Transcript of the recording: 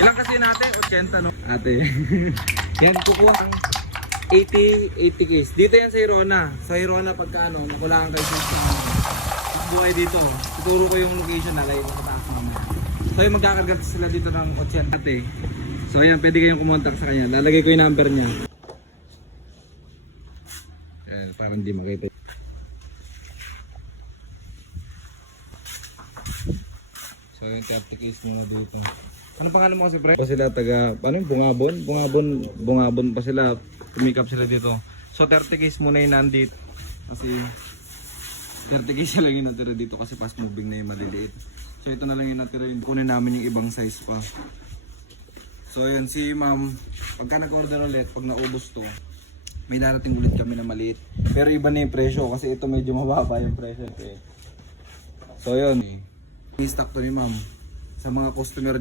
Ilang kasi natin? 80 no? Ate. Yan, kukuha ng 80 case. Dito yan sa Hirona. Sa Hirona pagka ano, makulangan kayo sa buhay dito. Tuturo ko yung location na kayo sa taas mamaya. So yung magkakarga sila dito ng 80 ate. So ayan, pwede kayong kumontak sa kanya. Lalagay ko yung number niya. Ayan, parang hindi makita. So yung 30 case muna dito. Ano pangalan mo kasi pre? Pa sila taga, ano yung Bungabon pa sila. Tumikap sila dito. So 30 case muna yung nandito. Kasi 30 case lang yung natira dito kasi fast moving na yung maliliit. So ito na lang yung natira yung kunin namin yung ibang size pa. So yan si ma'am, pagka nag-order ulit, pag naubos to, may darating ulit kami na maliit. Pero iba na yung presyo kasi ito medyo mababa yung presyo. So yun, i-stock to ni ma'am sa mga customer niya.